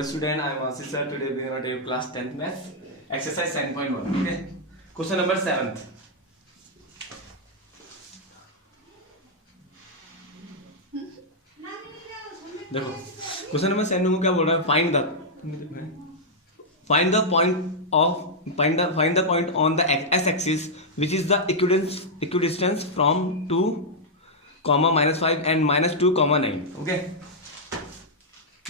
Student, I am Ashish sir. Today we are going to take class 10th maths, exercise 7.1. Okay, question number 7th. देखो question number 7 को क्या बोल रहा है, find the point on the x axis which is the equidistance from 2, -5 and -2, 9. Okay,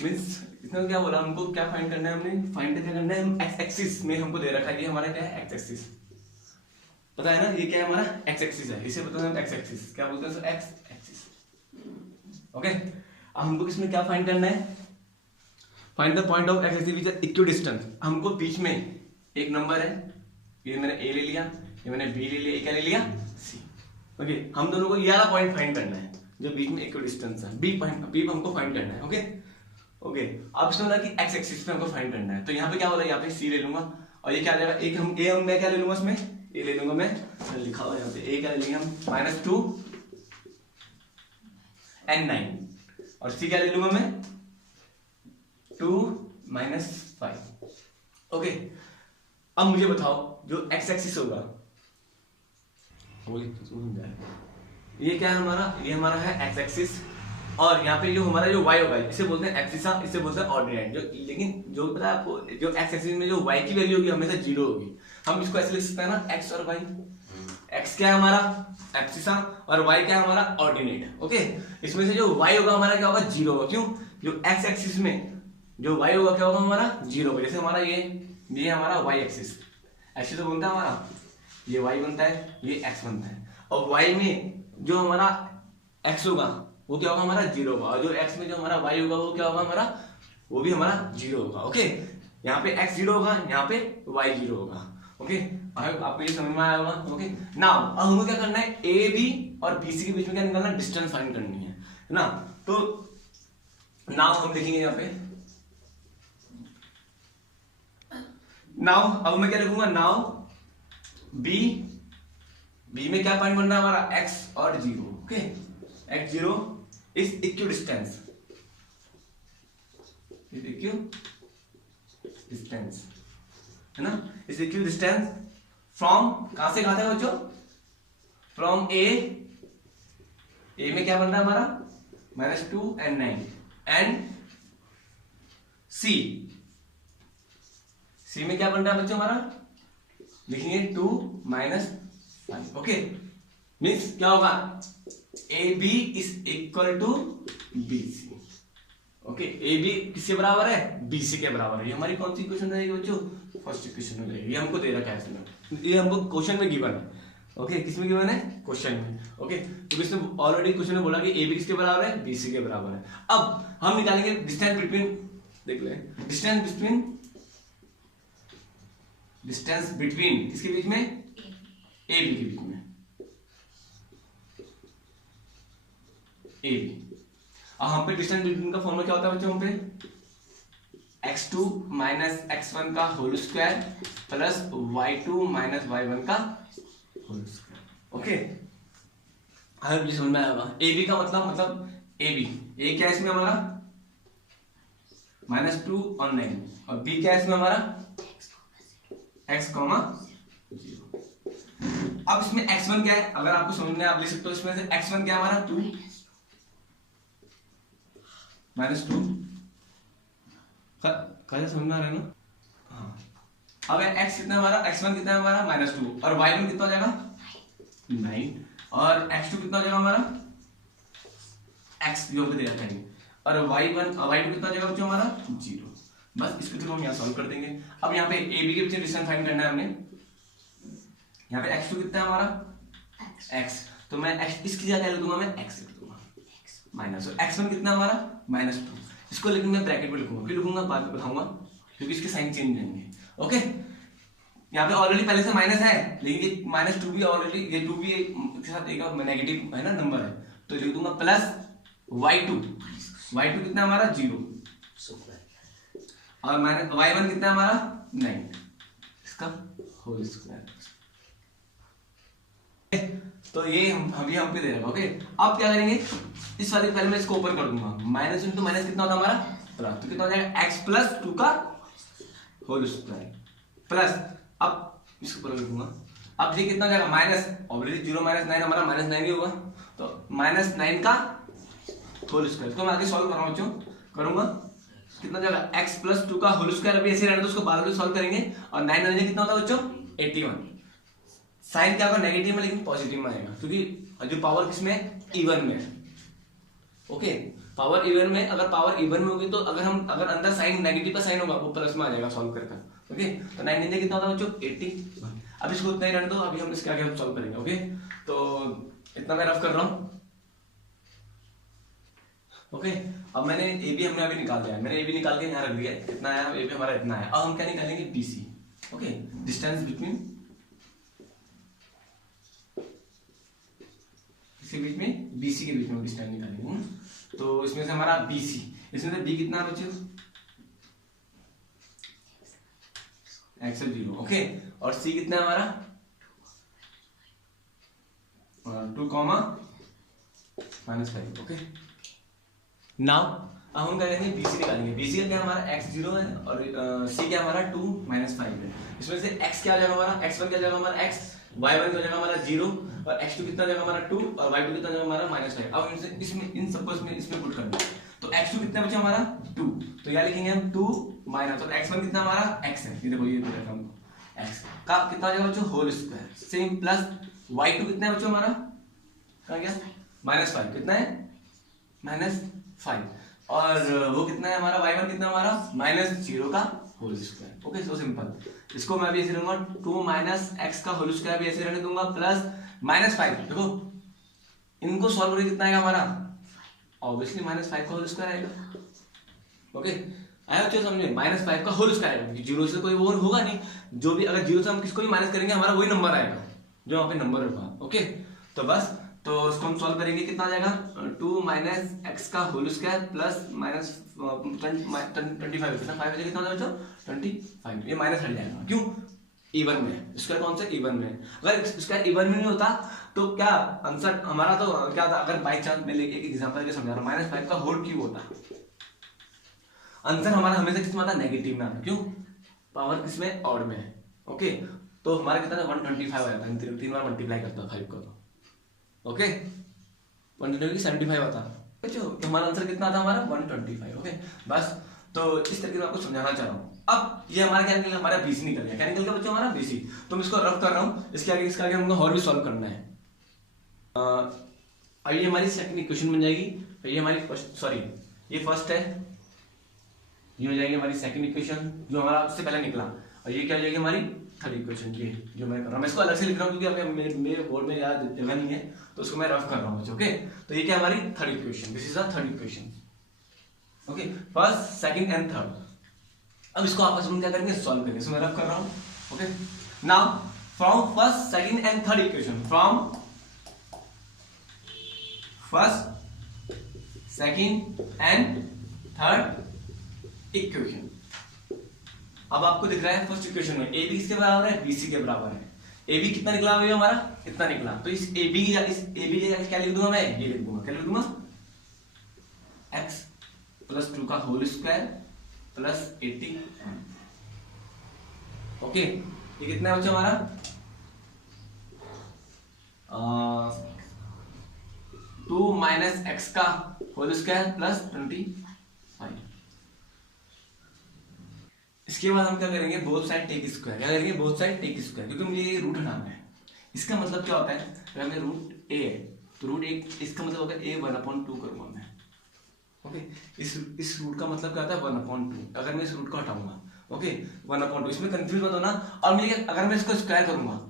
means इसमें क्या बोला, हमको क्या फाइंड करना है, हमने फाइंड क्या करना है, हम एक्स एक्सिस में हमको दे रखा है, ये हमारा क्या है, एक्स एक्सिस, पता है ना, ये क्या है हमारा एक्स एक्सिस है, इसे पता है एक्स एक्सिस क्या बोलते हैं, एक्स एक्सिस. ओके, अब हमको किसमें क्या फाइंड करना है, find the point of x axis which is equidistance. हमको बीच में एक नंबर है, ये मैंने ए ले लिया, ये मैंने बी ले लिया, ये क्या ले लिया, सी. ओके, हम दोनों को ये वाला पॉइंट फाइंड करना है जो बीच में इक्विडिस्टेंस है, बी हमको फाइंड करना है. ओके ओके, अब इसमें बोला कि एक्स एक्सिस पे हमको फाइंड करना है, तो यहाँ पे क्या बोला, यहाँ पे सी ले लूंगा और ये क्या आ जाएगा, एक मैं क्या ले लूंगा, इसमें ए ले लूंगा, मैं लिखा हुआ यहाँ पे ए क्या ले लेंगे हम, -2 and 9, और सी क्या ले लूंगा मैं, 2 - 5. ओके, अब मुझे बताओ जो एक्स एक्सिस होगा ये क्या है हमारा, ये हमारा है एक्स एक्सिस, और यहाँ पे जो हमारा जो y होगा इसे बोलते हैं एक्सिसा, इसे बोलते हैं ऑर्डिनेट. जो लेकिन जो पता है आपको, जो एक्स एक्सिस में जो y की वैल्यू होगी हमेशा 0 होगी. हम इसको ऐसे लिख सकते हैं ना, x और y. x क्या है हमारा एक्सिसा और y क्या है हमारा ऑर्डिनेट. ओके, इसमें से जो y होगा हमारा क्या होगा, 0 होगा. क्यों, जो x एक्सिस में जो y होगा क्या होगा हमारा 0 होगा. जैसे हमारा ये हमारा y एक्सिस, एक्सिस तो बनता है हमारा, ये y बनता है, ये x बनता है, और y में जो हमारा x होगा वो क्या होगा हमारा 0 होगा, और जो x में जो हमारा y होगा वो क्या होगा हमारा, वो भी हमारा 0 होगा. ओके, यहाँ पे x 0 होगा, यहाँ पे y 0 होगा. ओके, आपको ये समझ में आया होगा. ओके, नाउ अब हमको क्या करना है, ए बी और बी सी के बीच में क्या निकालना है, डिस्टेंस फाइंड करनी है ना. तो नाउ हम लिखेंगे यहाँ पे, नाउ अब मैं क्या लिखूंगा, नाउ बी में क्या पॉइंट बनना है हमारा, x और 0. ओके, x0 is equidistance, है ना, is equidistance from, कहां से कहां तक बच्चों, from a में क्या बन रहा है हमारा -2 and 9, and c में क्या बन रहा है बच्चों हमारा, लिखेंगे 2 - 5. ओके, मीन्स क्या होगा, AB is equal to BC. Okay, AB किसके बराबर है, BC के बराबर है. ये हमारी कौन सी इक्वेशन रहेगी बच्चों, फर्स्ट इक्वेशन में रहेगी. ये हमको दे रखा है इसमें, ये हमको क्वेश्चन में गिवन है. ओके, किसमें गिवन है, क्वेश्चन में. ओके, तो इसने ऑलरेडी क्वेश्चन में बोला कि AB किसके बराबर है, BC के बराबर है. अब हम निकालेंगे डिस्टेंस बिटवीन, देख ले, डिस्टेंस बिटवीन किसके बीच में, AB के बीच में, AB. अब हम पे डिस्टेंस बिटवीन का फॉर्मूला क्या होता है बच्चों, हम पे x2 - x1 का whole square plus y2 - y1 का होल स्क्वायर. ओके, अब ये समझ में आया होगा. AB का मतलब AB, A क्या है इसमें हमारा -2 और 9, और B क्या है इसमें हमारा x, 0. अब इसमें x1 क्या है, अगर आपको समझना है आप लिख सकते हो, इसमें से x1 क्या है हमारा 2 -2, कैसे समझ में आ रहा है ना. हाँ, अब x कितना हमारा, x1 कितना है हमारा -2, और y1 कितना हो जाएगा 9, और x2 कितना हो जाएगा हमारा, x जो दे रखा है, और y2 कितना हो जाएगा बच्चों हमारा 0. बस इसको थ्रू हम यहाँ सॉल्व कर देंगे. अब यहाँ पे AB के बीच डिस्टेंस फाइंड करना है हमने. यहाँ पे x2 कितना है हमारा x, तो मैं x इसकी जगह लिख दूंगा, मैं x लिख दूंगा माइनस, और x1 कितना हमारा -2, इसको लेकिन मैं ब्रैकेट में लिखूंगा, फिर लिखूंगा बाद में बताऊंगा क्योंकि इसके साइन चेंज होंगे. ओके, यहाँ पे ऑलरेडी पहले से माइनस है, लेकिन ये -2 भी ऑलरेडी, ये 2 भी एक साथ एक नेगेटिव है ना नंबर है, तो लिख दूंगा प्लस y2 कितना हमारा 0, और y1 कितना हमारा 9, इसका होल स्क्वायर. तो ये हम पे दे रहा है. ओके, अब क्या करेंगे, इस वाले पहले मैं इसको ओपन कर दूंगा, माइनस इंटू माइनस कितना होता है हमारा प्लस, तो कितना हो जाएगा x प्लस 2 का होल स्क्वायर प्लस, अब इसको ऊपर लिखूंगा, अब ये कितना हो जाएगा माइनस, ऑब्वियसली 0 माइनस 9 हमारा माइनस 9 ही होगा, तो माइनस 9 का होल स्क्वायर। तो मैं आगे सॉल्व कर रहा हूँ बच्चों, करूंगा कितना हो जाएगा x प्लस 2 का होल स्क्वायर, अभी ऐसे रहने तो उसको बाद में सॉल्व करेंगे, और 9 9 कितना होता है बच्चों 81। साइन क्या होगा नेगेटिव में, लेकिन पॉजिटिव में आएगा, क्योंकि जो पावर किसमें इवन में है। ओके, पावर इवन में, अगर पावर इवन में होगी तो अगर अंदर साइन नेगेटिव का साइन होगा वो प्लस में आ जाएगा सॉल्व करके। ओके, तो 9 9 कितना होता है बच्चों 80। अब इसको उतना ही रहने दो, अभी हम इसके आगे हम सॉल्व करेंगे। ओके, तो इतना मैं रफ कर रहा हूँ। ओके, अब मैंने ए बी हमने अभी निकाल दिया है, मैंने ए बी निकाल के यहाँ रख दिया है, कितना आया ए बी हमारा इतना है। अब हम क्या निकालेंगे B C. Okay, distance between, इसके बीच में बीसी के बीच में डिस्टेंस निकालेंगे। तो इसमें से हमारा बीसी, इसमें से बी कितना है बच्चों एक्सल 0। ओके, और सी कितना है हमारा 2 -5। ओके, नाउ अब हम क्या करेंगे बीसी निकालेंगे। बीसी का क्या हमारा x 0 है और सी क्या हमारा 2 -5 है। इसमें से x क्या आ जाएगा हमारा, x1 क्या आ जाएगा हमारा x, y1 क्या आ जाएगा हमारा 0 और x2 कितना आ जाएगा हमारा 2 और y2 कितना आ जाएगा हमारा -5। अब इनसे इसमें इन सबको इसमें पुट करना है, तो x2 कितना बचा हमारा 2, तो यहाँ लिखेंगे हम 2 माइनस, और x1 कितना हमारा x है, ये देखो ये तो रखा हमको x का कितना आ जाएगा बच्चों whole square, same plus y2 कितना है बच्चों हमारा कहाँ गया -5, कितना है -5, और वो कितना है हमारा y1 कितना हमारा -0 का whole square. Okay, so simple. इसको मैं भी ऐसे रहूंगा 2 माइनस x का होल स्क्वायर भी ऐसे रहने दूंगा प्लस -5। देखो इनको सॉल्व करके कितना आएगा हमारा, ऑब्वियसली -5 का होल स्क्वायर आएगा। ओके, आया बच्चों समझ में, -5 का होल स्क्वायर आएगा, जीरो से कोई वो होगा नहीं, जो भी अगर जीरो से हम किसको भी माइनस करेंगे हमारा वही नंबर आएगा जो वहां पे नंबर होगा। ओके, तो बस तो इसको हम सॉल्व करेंगे, कितना आ जाएगा 2 माइनस x का होल स्क्वायर प्लस माइनस 25 कितना 5 बजे कितना हो जाएगा 25, ये माइनस हट जाएगा, क्यों इवन में, स्क्वायर कौन सा इवन में। अगर स्क्वायर इवन में नहीं होता तो क्या आंसर हमारा तो क्या था, अगर बाई चांस मैं एक एग्जांपल के समझा रहा हूँ -5 का होल क्यूब होता, आंसर हमारा हमेशा किसमें आता नेगेटिव में आता, क्यों पावर किसमें ऑड में है। ओके, तो हमारा कितना 125 आ जाता है, 3 बार मल्टीप्लाई करता है 5 को, तो ओके 125 75 आता है, तो हमारा आंसर कितना आता है हमारा 125। ओके, बस तो इस तरीके से आपको समझाना चाह रहा हूँ। अब ये हमारा क्या निकल, हमारा बीसी निकल गया, क्या निकल गया बच्चों हमारा बीसी। तो मैं इसको रफ कर रहा हूँ, इसके आगे हमको और भी सॉल्व करना है। अब ये हमारी सेकंड इक्वेशन बन जाएगी, ये हमारी ये फर्स्ट है, ये हो जाएगी हमारी सेकंड इक्वेशन जो हमारा उससे पहले निकला, और ये क्या हो जाएगी हमारी थर्ड इक्वेशन। ये जो मैं कर रहा हूँ, मैं इसको अलग से लिख रहा हूँ क्योंकि मेरे बोर्ड में याद जगह नहीं है, तो उसको मैं रफ कर रहा हूँ। ओके, तो ये क्या हमारी third equation, this is a third equation. Okay, first second and third. अब इसको आपस में क्या करेंगे सॉल्व करेंगे, इसको मैं रफ कर रहा हूँ। Okay, now from first second and third equation, from first second and third equation. अब आपको दिख रहा है फर्स्ट इक्वेशन में ए बी किसके बराबर है, बीसी के बराबर है। ए बी कितना निकला हुआ हमारा, इतना निकला, तो इस ए बी क्या लिख दूंगा मैं, ये लिख दूंगा, क्या लिख दूंगा x प्लस 2 का होल स्क्वायर प्लस 80। ओके, ये कितना है बच्चा हमारा 2 माइनस x का होल स्क्वायर प्लस 25। इसके बाद हम क्या करेंगे, बोथ साइड टेक स्क्वायर, क्या करेंगे बोथ साइड टेक स्क्वायर, क्योंकि मुझे ये रूट हटाना है। इसका मतलब क्या होता है, अगर मैं रूट ए है तो रूट ए, इसका मतलब होता है a 1/2 करूंगा मैं। ओके, इस रूट का मतलब क्या होता है 1/2, अगर मैं इस रूट को हटाऊंगा। ओके, 1/2, इसमें कंफ्यूज मत होना। और मुझे अगर मैं इसको स्क्वायर करूंगा,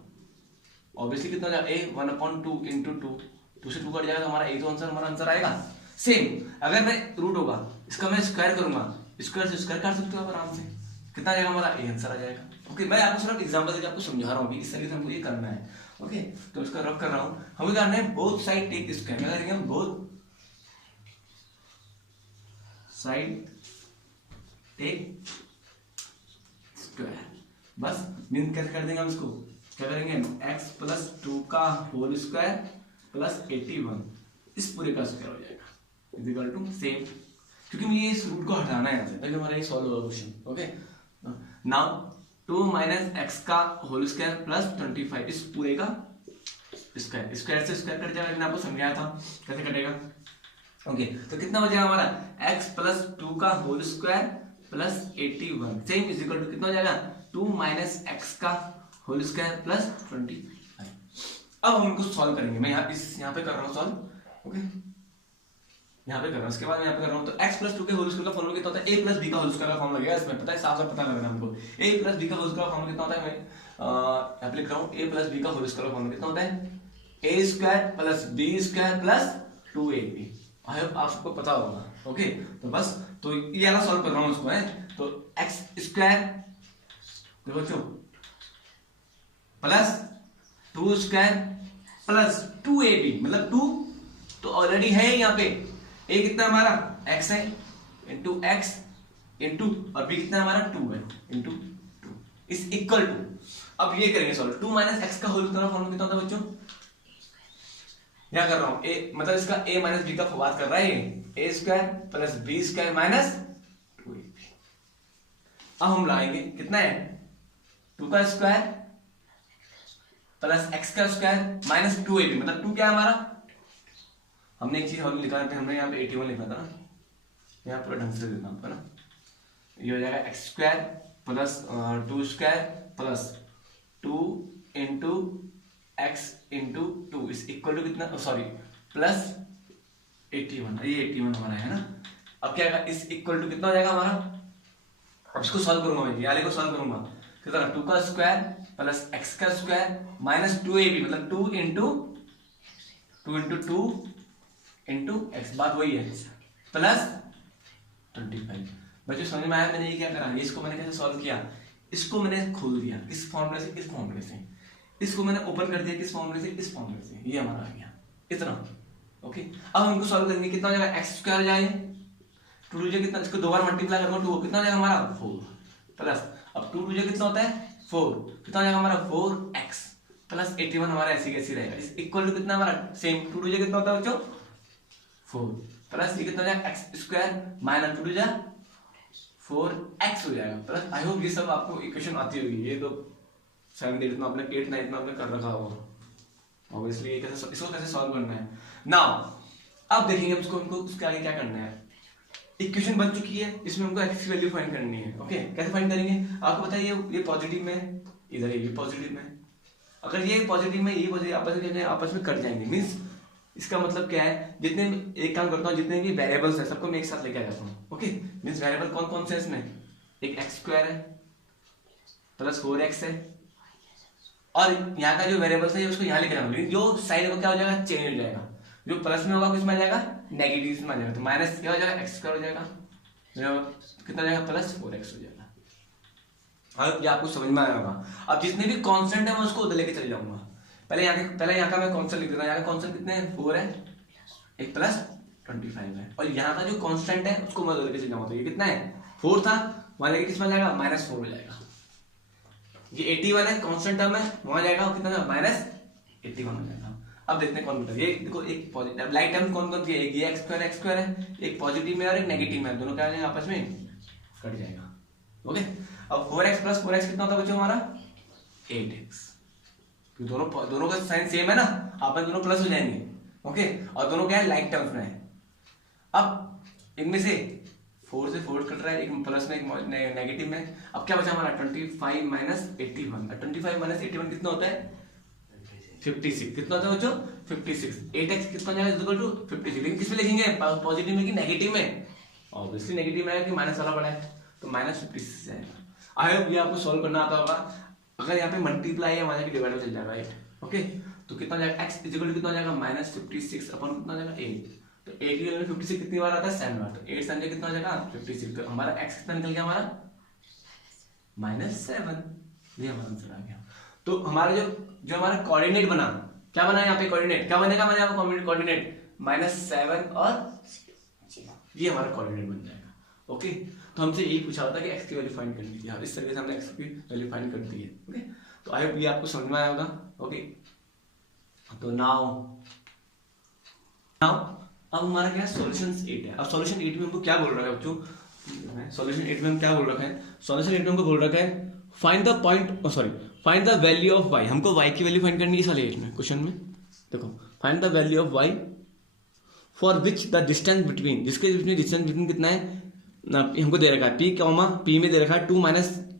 ऑब्वियसली कितना हो जाएगा a 1/2 इंटू 2 से 2 कट जाएगा, तो हमारा a तो आंसर हमारा आंसर आएगा। सेम अगर मैं रूट होगा इसका मैं स्क्वायर करूंगा, स्क्वायर से स्क्वायर कर सकते हो आराम से, कितना आएगा हमारा ए आंसर आ जाएगा। ओके, मैं आपको सिर्फ एग्जांपल देकर आपको समझा रहा हूँ अभी, इस तरीके से हमको ये करना है। ओके, तो इसका रफ कर रहा हूँ, हमें करना है बोथ साइड टेक स्क्वायर, क्या करेंगे हम बोथ साइड टेक स्क्वायर, बस मीन कैसे कर देंगे हम इसको, क्या करेंगे x प्लस 2 का होल स्क्वायर प्लस 81, इस पूरे का स्क्वायर हो जाएगा इक्वल टू सेम। क्योंकि मुझे इस रूट को हटाना है यहाँ से ताकि हमारा ये सॉल्व होगा question. Okay, now 2 minus x का होल स्क्वायर प्लस 25 इस पूरे का स्क्वायर, स्क्वायर से स्क्वायर कट जाएगा, मैंने आपको समझाया था कैसे कटेगा। ओके, तो कितना बचेगा हमारा x प्लस 2 का whole square plus 81 same is equal to कितना हो जाएगा 2 माइनस एक्स का होल स्क्वायर प्लस 25। अब हम इनको सॉल्व करेंगे, मैं यहाँ पे कर रहा हूँ सॉल्व। ओके, यहाँ पे कर रहा हूँ, उसके बाद मैं यहाँ पे कर रहा हूँ। तो x प्लस 2 के होल स्क्वायर का फॉर्मूला कितना होता है, a प्लस b का होल स्क्वायर का फॉर्मूला लगेगा इसमें, पता है, साफ साफ पता लगना हमको। a प्लस b का होल स्क्वायर का फॉर्मूला कितना होता है, मैं यहाँ पे लिख रहा हूँ, a प्लस b का होल स्क्वायर का फॉर्मूला कितना होता है, a square plus b square plus 2ab। I hope आप सबको पता होगा। ओके, तो बस तो ये वाला सॉल्व कर रहा हूँ उसको, है तो x स्क्वायर देखो बच्चों प्लस 2 स्क्वायर प्लस 2ab, मतलब 2 तो ऑलरेडी है यहाँ पे, a कितना हमारा x है इंटू x इंटू और b कितना हमारा 2 है इंटू 2 इज इक्वल टू, अब ये करेंगे सॉल्व, 2 माइनस एक्स का होल स्क्वायर फॉर्मूला कितना होता है बच्चों, यहाँ कर रहा हूँ a मतलब इसका a माइनस b का बात कर रहा है, a square plus b square minus 2ab। अब हम लाएंगे कितना है 2 का स्क्वायर प्लस x का स्क्वायर माइनस 2ab, मतलब 2 क्या है हमारा, हमने एक चीज और लिखा था, हमने यहाँ पे 81 लिखा था ना, यहाँ पूरा ढंग से देना आपको ना, ये हो जाएगा x square plus 2 square plus 2 into x into 2 is equal to कितना, सॉरी प्लस 81, ये 81 हमारा है ना। अब क्या होगा, इस इक्वल टू कितना हो जाएगा हमारा, अब इसको सॉल्व करूंगा मैं, ये को सॉल्व करूंगा कितना, 2 का स्क्वायर प्लस x का स्क्वायर माइनस 2ab, मतलब 2 इंटू 2 इंटू x, बात वही है, प्लस 25। बच्चों समझ में आया मैंने ये क्या करा, इसको मैंने कैसे सॉल्व किया, इसको मैंने खोल दिया इस फॉर्मूले से इस फॉर्मूले से, इसको मैंने ओपन कर दिया किस फॉर्मूले से इस फॉर्मूले से, ये हमारा आ गया इतना। ओके, अब हम इनको सॉल्व करेंगे, कितना हो जाएगा एक्स स्क्वायर जाए 2 टू कितना, इसको 2 बार मल्टीप्लाई करूंगा 2 कितना हो जाएगा हमारा 4 प्लस, अब 2 टू कितना होता है 4, कितना हो जाएगा हमारा 4x प्लस 81 हमारा ऐसी कैसी रहेगा, इस इक्वल टू कितना हमारा सेम 2 टू कितना होता है बच्चों 4 प्लस ये कितना हो जाएगा x square minus 2 to 4x हो जाएगा प्लस। आई होप ये सब आपको इक्वेशन आती होगी, ये तो 7 8 में आपने 8 9 में आपने कर रखा होगा, ऑब्वियसली ये कैसे इसको कैसे सॉल्व करना है। नाउ अब देखेंगे इसको, हमको उसके आगे क्या करना है, इक्वेशन बन चुकी है, इसमें हमको x की वैल्यू फाइंड करनी है। ओके, कैसे फाइंड करेंगे आपको पता है, ये पॉजिटिव में, इधर ये पॉजिटिव में, अगर ये पॉजिटिव में ये पॉजिटिव आपस में कट जाएंगे, मींस इसका मतलब क्या है, जितने एक काम करता हूँ, जितने भी वेरिएबल्स है सबको मैं एक साथ लेके आ जाता हूँ। ओके, मींस वेरिएबल कौन कौन से है इसमें, एक x स्क्वायर है प्लस 4x है, और यहाँ का जो वेरिएबल्स है उसको यहाँ लेके जाऊंगा, लेकिन जो साइड को क्या हो जाएगा चेंज हो जाएगा, जो प्लस में होगा किसमें आ जाएगा नेगेटिव में आ जाएगा, तो माइनस क्या हो जाएगा एक्स स्क्वायर हो जाएगा, कितना हो जाएगा प्लस 4x हो जाएगा। अब ये आपको समझ में आया होगा। अब जितने भी कांस्टेंट है मैं उसको उधर लेके चले जाऊंगा, पहले यहाँ का मैं कांस्टेंट लिख देता हूँ, यहाँ का कांस्टेंट कितने हैं 4 है, एक प्लस 25 है, और यहाँ का जो कांस्टेंट है उसको मैं उधर लेके चले जाऊंगा, तो ये कितना है 4 था, वहां लेके किसमें जाएगा -4 हो जाएगा, ये 81 है कांस्टेंट टर्म है, वहां जाएगा कितना माइनस 81 हो जाएगा। अब देखते हैं कौन बता, ये देखो एक पॉजिटिव लाइक टर्म कौन कौन सी है, ये x स्क्वायर है, एक पॉजिटिव में और एक नेगेटिव में, दोनों क्या हो जाएगा आपस में कट जाएगा। ओके, अब 4x प्लस 4x कितना होता है बच्चों हमारा 8x, तो दोनों का साइन सेम है ना, आप में दोनों प्लस हो जाएंगे। ओके, और दोनों क्या है लाइक टर्म्स में है। अब इनमें से 4 से 4 कट रहा है, एक प्लस में एक नेगेटिव में, अब क्या बचा हमारा 25 माइनस 81, 25 माइनस 81 कितना होता है 56, कितना होता है बच्चों 56, 8x कितना जाएगा इक्वल टू 56, लेकिन किस में लिखेंगे पॉजिटिव में कि नेगेटिव में, ऑब्वियसली नेगेटिव में है कि माइनस वाला बड़ा है, तो -56 जाएगा। आई होप ये आपको सॉल्व करना आता होगा, अगर यहाँ पे मल्टीप्लाई है वहां जाके डिवाइड में चल जाएगा 8। ओके, तो कितना जाएगा x इक्वल टू कितना जाएगा -56 अपन कितना जाएगा 8, तो 8 की वैल्यू 56 कितनी बार आता है 7 बार, तो 8 7 कितना हो जाएगा 56, तो हमारा x कितना निकल गया हमारा -7, ये हमारा आंसर आ गया। तो हमारा जो हमारा कोऑर्डिनेट बना, क्या बना यहाँ पे कोऑर्डिनेट, क्या बनेगा हमारे यहाँ पे कोऑर्डिनेट -7 और ये हमारा कोऑर्डिनेट बन जाएगा। ओके, तो हमसे यही पूछा होता है कि x की वैल्यू फाइंड करनी थी, इस तरीके से हमने x की वैल्यू फाइंड कर दी है। ओके, तो आई होप ये आपको समझ में आया होगा। ओके, तो नाउ अब हमारा क्या है, सॉल्यूशन 8 है। अब सॉल्यूशन 8 में हमको क्या बोल रखा है बच्चों, सॉल्यूशन 8 में हम क्या बोल रखा है, सॉल्यूशन 8 में हमको बोल रखा है find the point, sorry find the value of y। हमको y की वैल्यू फाइंड करनी है इस वाले में क्वेश्चन में। देखो find the value of y for which the distance between, जिसके बीच में डिस्टेंस बिटवीन कितना है हमको दे रखा है, p कॉमा p में दे रखा है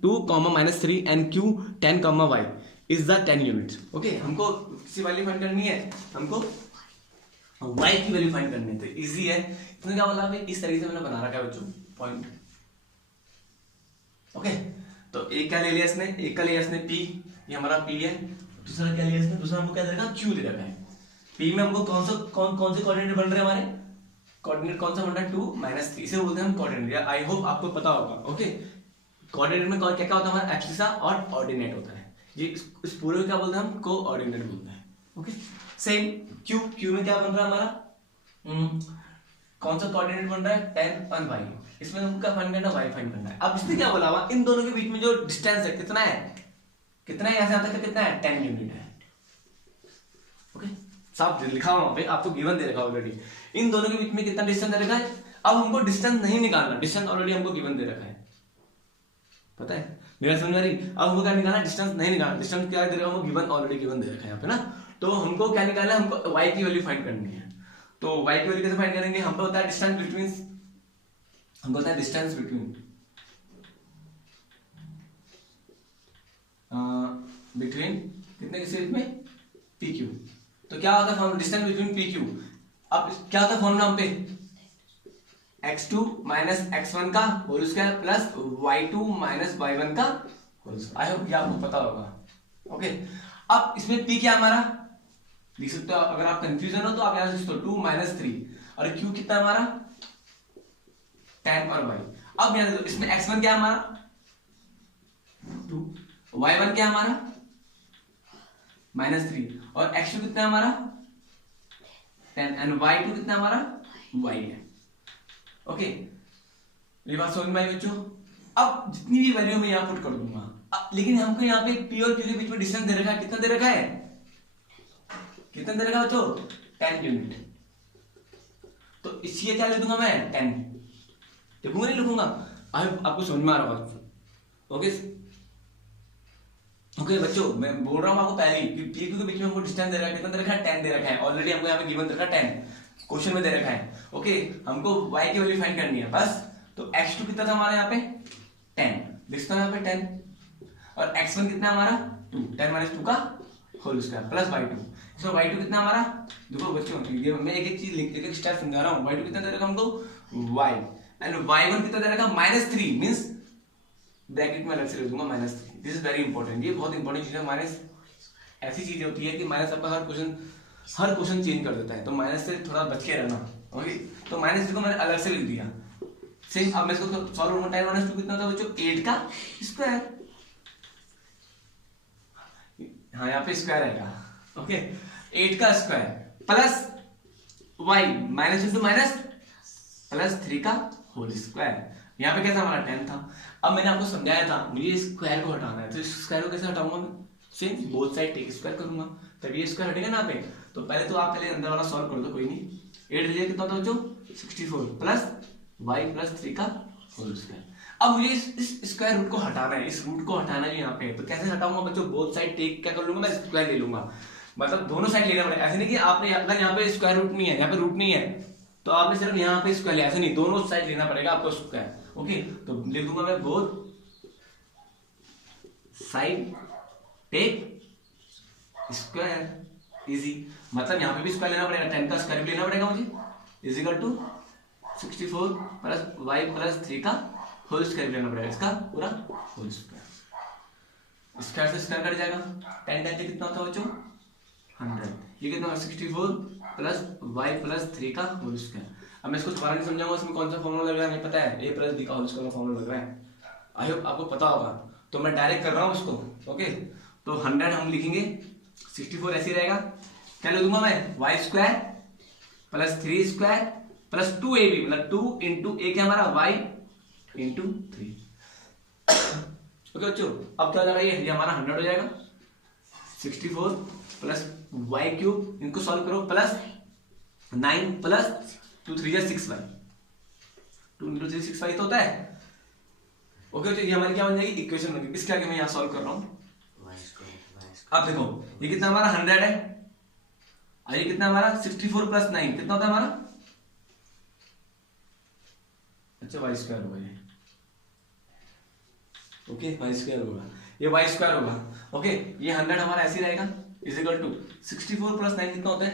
2 comma -3 and q 10 comma y is the 10 units. Okay, हमको किसी वैल्यू फाइंड करनी है, हमको y की वैल्यू फाइंड करनी है। तो इजी है, इसने क्या बोला भाई, इस तरीके से मैंने बना रखा है बच्चों पॉइंट। ओके, तो एक क्या ले लिया इसने, एक का लिया इसने p, ये हमारा p है। दूसरा क्या लिया इसने, दूसरा हमको क्या दे रखा है, q दे रखा है। p में हमको कौन से कोऑर्डिनेट बन रहे हैं, हमारे कोऑर्डिनेट कौन सा बन रहा है 2 -3, इसे बोलते हैं हम कोऑर्डिनेट। आई होप आपको पता होगा। ओके, कोऑर्डिनेट में क्या क्या होता है हमारा, एब्सिसा और ऑर्डिनेट होता है। ये इस पूरे को क्या बोलते हैं हम, कोऑर्डिनेट बोलते हैं। ओके, सेम क्यू में क्या बन रहा है हमारा, कौन सा कोऑर्डिनेट बन रहा है 10 और y, इसमें हमको क्या फाइंड करना है, y फाइंड करना है। अब इसने क्या बोला हुआ, इन दोनों के बीच में जो डिस्टेंस है कितना है, कितना है, यहाँ से यहाँ तक कितना है 10 यूनिट है। ओके, साफ लिखा हुआ पे, आपको गिवन दे रखा ऑलरेडी, इन दोनों के बीच में कितना डिस्टेंस दे रखा है। अब हमको डिस्टेंस नहीं निकालना, डिस्टेंस ऑलरेडी हमको गिवन दे रखा है, पता है मेरा समझ आ रही। अब हमको क्या निकालना, डिस्टेंस नहीं निकालना, डिस्टेंस क्या दे रखा है हमको, गिवन ऑलरेडी गिवन दे रखा है यहाँ पे ना। तो हमको क्या निकालना है, हमको y की वैल्यू फाइंड करनी है। तो y की वैल्यू कैसे फाइंड करेंगे, हमको होता है डिस्टेंस बिटवीन, हमको होता है डिस्टेंस बिटवीन बिटवीन कितने किसी में PQ। तो क्या होता है डिस्टेंस बिटवीन PQ। अब क्या होता है फॉर्मूला हम पे, x2 माइनस x1 का whole square plus y2 minus y1 का होल स्क्वायर। आई होप ये आपको पता होगा। ओके, अब इसमें p क्या हमारा लिख सकते हो, अगर आप कंफ्यूजन हो तो आप यहां से 2 -3 और q कितना है हमारा 10 और y। अब यहां देखो इसमें x1 क्या है हमारा 2, y1 क्या है हमारा -3 और x2 कितना है हमारा 10 एंड y2 कितना है हमारा y है। ओके, ये बात समझ में आई बच्चों। अब जितनी भी वैल्यू मैं यहां पुट कर दूंगा, लेकिन हमको यहाँ पे p और q के बीच में डिस्टेंस दे रखा है, कितना दे रखा है, कितना दे रखा है बच्चों 10 यूनिट। तो इसलिए क्या लिख दूंगा मैं 10, लिखूंगा नहीं लिखूंगा, आपको समझ में आ रहा होगा। ओके ओके बच्चों, मैं बोल रहा हूँ आपको पहले ही कि p q के बीच में हमको डिस्टेंस दे रखा है, कितना दे रखा है 10 दे रखा है ऑलरेडी, हमको यहाँ पे गिवन दे रखा है 10, क्वेश्चन में दे रखा है। ओके, हमको y की वैल्यू फाइंड करनी है बस। तो x2 कितना था हमारा यहाँ पे 10, लिखता हूँ यहाँ पे 10 और x1 कितना हमारा 2, 10 - 2 का होल स्क्वायर प्लस y2। सो y2 कितना हमारा, देखो बच्चों ये मैं एक एक चीज लिख एक स्टेप समझा रहा हूँ। y2 कितना दे रखा हमको y एंड y1 कितना दे रखा -3 मींस ब्रैकेट में अलग से लिख दूंगा -3। दिस इज वेरी इंपॉर्टेंट, ये बहुत इंपॉर्टेंट चीज है। माइनस ऐसी चीज होती है कि माइनस आपका हर क्वेश्चन चेंज कर देता है, तो माइनस से थोड़ा बच के रहना। ओके, तो -3 को मैंने अलग से लिख दिया। सेम अब मैं इसको सॉल्व करूंगा, 10 - 2 कितना होता है बच्चों 8 का स्क्वायर। हाँ यहाँ पे स्क्वायर आएगा। ओके, 8 का स्क्वायर प्लस y -3 का होल स्क्वायर। यहाँ पे क्या था हमारा 10 था। अब मैंने आपको समझाया था मुझे स्क्वायर को हटाना है, तो स्क्वायर को कैसे हटाऊंगा मैं, same both side take square करूंगा तभी स्क्वायर हटेगा ना पे। तो पहले तो आप पहले अंदर वाला सॉल्व कर दो, कोई नहीं। 8 लीजिए कितना होता है बच्चों 64 प्लस y + 3 का होल स्क्वायर। अब मुझे इस स्क्वायर रूट को हटाना है, इस रूट को हटाना है यहाँ पे। तो कैसे हटाऊंगा बच्चों, बोथ साइड टेक क्या कर लूंगा मैं, स्क्वायर ले लूंगा। मतलब दोनों साइड लेना पड़ेगा, ऐसे नहीं कि आपने अगर यहाँ पे स्क्वायर रूट नहीं है, यहाँ पे रूट नहीं है तो आपने सिर्फ यहाँ पे स्क्वायर लिया, ऐसे नहीं, दोनों साइड लेना पड़ेगा आपको स्क्वायर। ओके, तो लिख दूंगा मैं both side take square, easy. मतलब यहाँ पे भी स्क्वायर लेना पड़ेगा, 10 का स्क्वायर भी लेना पड़ेगा मुझे, इजिकल टू 64 प्लस y + 3 का होल स्क्वायर लेना पड़ेगा, इसका पूरा होल स्क्वायर। स्क्वायर से स्क्वायर कट जाएगा, 10 10 से कितना होता है बच्चों 100। ये कितना 64 प्लस y + 3 का होल स्क्वायर। अब मैं इसको दोबारा नहीं समझाऊंगा, इसमें कौन सा फॉर्मूला लग रहा है नहीं पता है, a + b का होल स्क्वायर का फॉर्मूला लग रहा है। आई होप आपको पता होगा, तो मैं डायरेक्ट कर रहा हूँ उसको। ओके, तो 100 हम लिखेंगे, 64 ऐसे रहेगा, क्या लिख दूंगा मैं y² + 3² प्लस 2ab, मतलब 2 × a क्या हमारा y × 3। ओके बच्चों, अब क्या हो जाएगा, ये हमारा 100 हो जाएगा। 64 प्लस y³ इनको सॉल्व करो प्लस 9 प्लस 2 3 जा 6 वाई, 2 इंटू 3 6 वाई तो होता है। ओके तो ये हमारी क्या बन जाएगी, इक्वेशन बन गई। इसके आगे मैं यहाँ सॉल्व कर रहा हूँ। अब देखो ये कितना हमारा 100 है, और ये कितना हमारा 64 प्लस 9 कितना होता है हमारा, अच्छा वाई स्क्वायर होगा ये, ओके वाई स्क्वायर होगा, ये वाई स्क्वायर होगा। ओके ये 100 हमारा ऐसे ही रहेगा, इज इक्वल टू 64 प्लस 9 कितना होता है,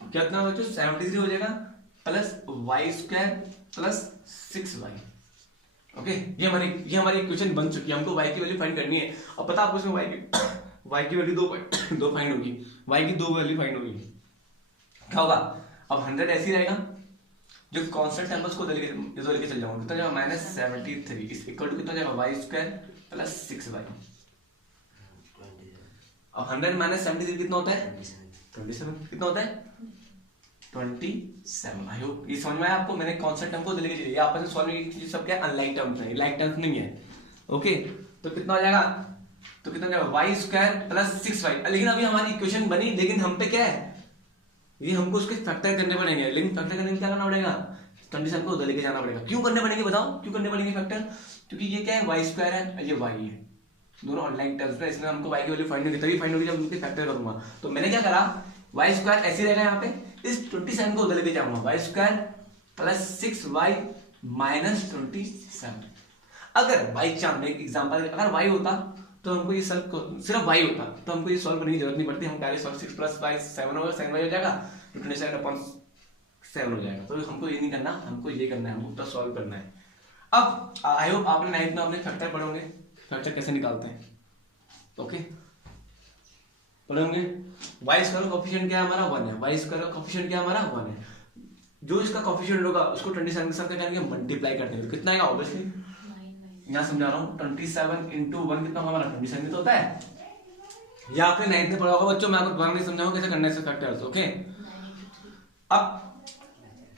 कितना होगा, 73 हो जाएगा, plus y square plus 6y। Okay ये हमारी इक्वेशन बन चुकी है। हमको y की वैल्यू फाइंड करनी है। और पता आपको इसमें y की वैल्यू दो फाइंड होगी, y की 2 वैल्यू फाइंड होगी। क्या होगा, अब 100 ऐसे ही रहेगा, जो कांस्टेंट नंबर्स को लेके चल जाऊंगा, कितना जाएगा -73 इज इक्वल टू कितना जाएगा वाई स्क्वायर प्लस 6y। अब 100 माइनस 73 कितना होता है 27, कितना होता है 27। आई होप ये समझ में आया आपको। मैंने कांस्टेंट टर्म को लेके चलिए, आपस में सॉल्व की सब क्या अनलाइक टर्म्स हैं, लाइक टर्म्स नहीं है। ओके तो कितना हो जाएगा, तो कितना जाएगा वाई स्क्वायर प्लस 6y। लेकिन अभी हमारी इक्वेशन बनी, लेकिन हम पे क्या है, ये हमको उसके फैक्टर करने पड़ेंगे। लेकिन फैक्टर करने में क्या करना पड़ेगा, 27 को उधर लेके जाना पड़ेगा। क्यों करने पड़ेंगे बताओ, क्यों करने पड़ेंगे फैक्टर, क्योंकि ये क्या है वाई स्क्वायर है, ये वाई है, दोनों अनलाइक टर्म्स है, इसमें हमको y की वैल्यू फाइंड होगी, तभी फाइंड होगी जब उनके फैक्टर करूंगा। तो मैंने क्या करा, वाई स्क्वायर ऐसे रहेगा, यहाँ पे इस 27 को उधर लेके जाऊंगा, Y square plus 6y minus 27। अगर बाई चांस एक एग्जांपल, अगर y होता तो हमको ये सिर्फ y होता तो हमको ये सॉल्व करने की जरूरत नहीं पड़ती। हम डायरेक्ट सॉल्व 6 प्लस y 7 होगा, 7y हो जाएगा, तो 27/7 हो जाएगा। तो हमको ये नहीं करना, हमको ये करना है, हमको तो सॉल्व करना है। अब आई होप आपने 9th में अपने फैक्टर पढ़ोगे, फैक्टर कैसे निकालते हैं, ओके पढ़ोगे। वाई स्क्वायर का कोफिशिएंट क्या है हमारा 1 है, वाई स्क्वायर का कोफिशिएंट क्या है हमारा 1 है। जो इसका कोफिशिएंट होगा उसको 27 के साथ क्या करेंगे, मल्टीप्लाई करते हैं, कितना आएगा ऑब्वियसली यहाँ समझा रहा हूँ, 27 इंटू 1 कितना हमारा 27 तो होता है। या आपने 9th में पढ़ा होगा बच्चों, मैं आपको दोबारा नहीं समझाऊंगा कैसे करना है फैक्टर्स। ओके अब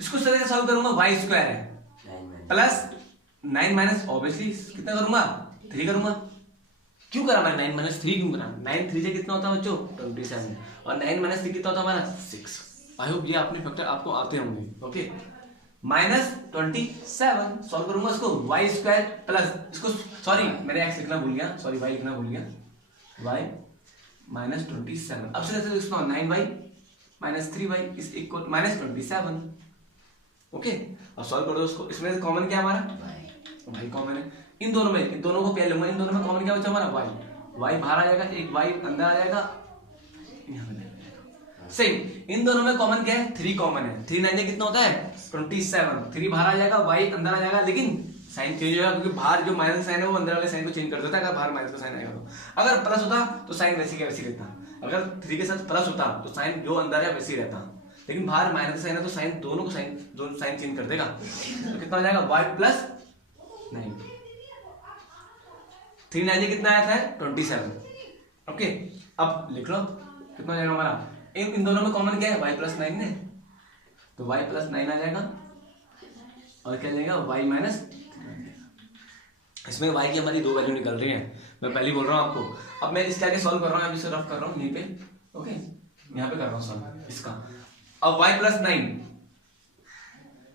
इसको इस तरह से सॉल्व करूंगा, वाई स्क्वायर है प्लस 9 माइनस ऑब्वियसली कितना करूंगा 3 करूंगा। क्यों करा मैंने 9 माइनस 3 क्यों करा, 9 3 से कितना होता है बच्चों 27, और 9 माइनस 3 कितना होता है हमारा 6। आई होप ये अपने फैक्टर आपको आते होंगे। ओके माइनस 27 सॉल्व करूंगा इसको, वाई स्क्वायर प्लस इसको, सॉरी मैंने एक्स लिखना भूल गया, सॉरी वाई लिखना भूल गया, वाई माइनस 27। अब से इसको 9y minus 3y is equal minus 27। Okay अब सॉल्व करो उसको, इसमें कॉमन क्या है हमारा y कॉमन है, इन दोनों में, इन दोनों को पहले लूंगा, इन दोनों में कॉमन क्या बचा हमारा y बाहर आ जाएगा, एक y अंदर आ जाएगा, सेम इन दोनों में कॉमन क्या है 3 कॉमन है, 3 9 कितना होता है 27, 3 बाहर आ जाएगा, y अंदर आ जाएगा, लेकिन साइन चेंज होगा क्योंकि बाहर जो माइनस साइन है वो अंदर वाले साइन को चेंज कर देता है, अगर बाहर माइनस का साइन आएगा तो। अगर प्लस होता तो साइन वैसे का वैसे रहता, अगर 3 के साथ प्लस होता तो साइन जो अंदर है वैसे ही रहता, लेकिन बाहर माइनस का साइन है तो साइन दोनों को साइन चेंज कर देगा। तो कितना हो जाएगा y प्लस 9, 3 9 कितना आया था 27। ओके अब लिख लो कितना हो जाएगा हमारा, इन दोनों में कॉमन क्या है y प्लस 9 है, तो y प्लस 9 आ जाएगा, और क्या लेगा y माइनस, इसमें y की हमारी 2 वैल्यू निकल रही है, मैं पहले बोल रहा हूँ आपको। अब मैं इसके आगे सॉल्व कर रहा हूँ, अभी से रफ कर रहा हूँ यहीं पे, ओके यहाँ पे कर रहा हूँ सॉल्व इसका। अब y plus 9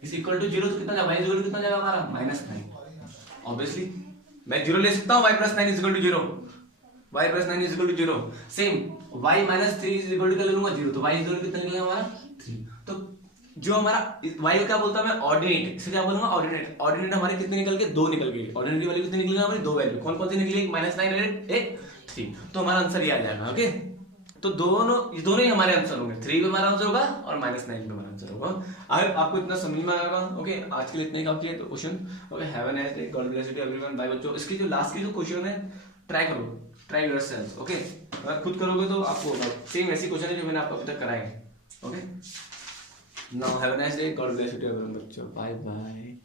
is equal to 0, तो कितना जाएगा y इज इक्वल टू कितना जाएगा हमारा -9। ऑब्वियसली मैं 0 ले सकता हूँ, y plus 9 is equal to 0, y plus 9 is equal to 0। Same y minus 3 is equal to क्या ले लूंगा 0, तो y इज इक्वल टू कितना निकलेगा हमारा 3। तो जो हमारा y को क्या बोलता है मैं ऑर्डिनेट, इसे क्या बोलूंगा ऑर्डिनेट। ऑर्डिनेट हमारे कितने निकल के 2 निकल गए, ऑर्डिनेट की वैल्यू कितनी निकलेगी हमारी 2 वैल्यू, कौन कौन सी निकलेगी -9 एक 3, तो हमारा आंसर ये आ जाएगा। ओके तो दोनों ही हमारे आंसर होंगे, 3 पे हमारा आंसर होगा और -9 पे हमारा आंसर होगा। आई आपको इतना समझ में आएगा। ओके आज के लिए इतने काफी है तो question. Okay have a nice day, god bless you everyone. Bye बच्चों, इसकी जो लास्ट की जो क्वेश्चन है ट्राई करो, ट्राई योरसेल्फ। ओके अगर खुद करोगे तो आपको होगा, सेम ऐसी क्वेश्चन है जो मैंने आपको अभी तक कराए हैं। Okay now have a nice day, god bless you everyone बच्चों, बाय बाय।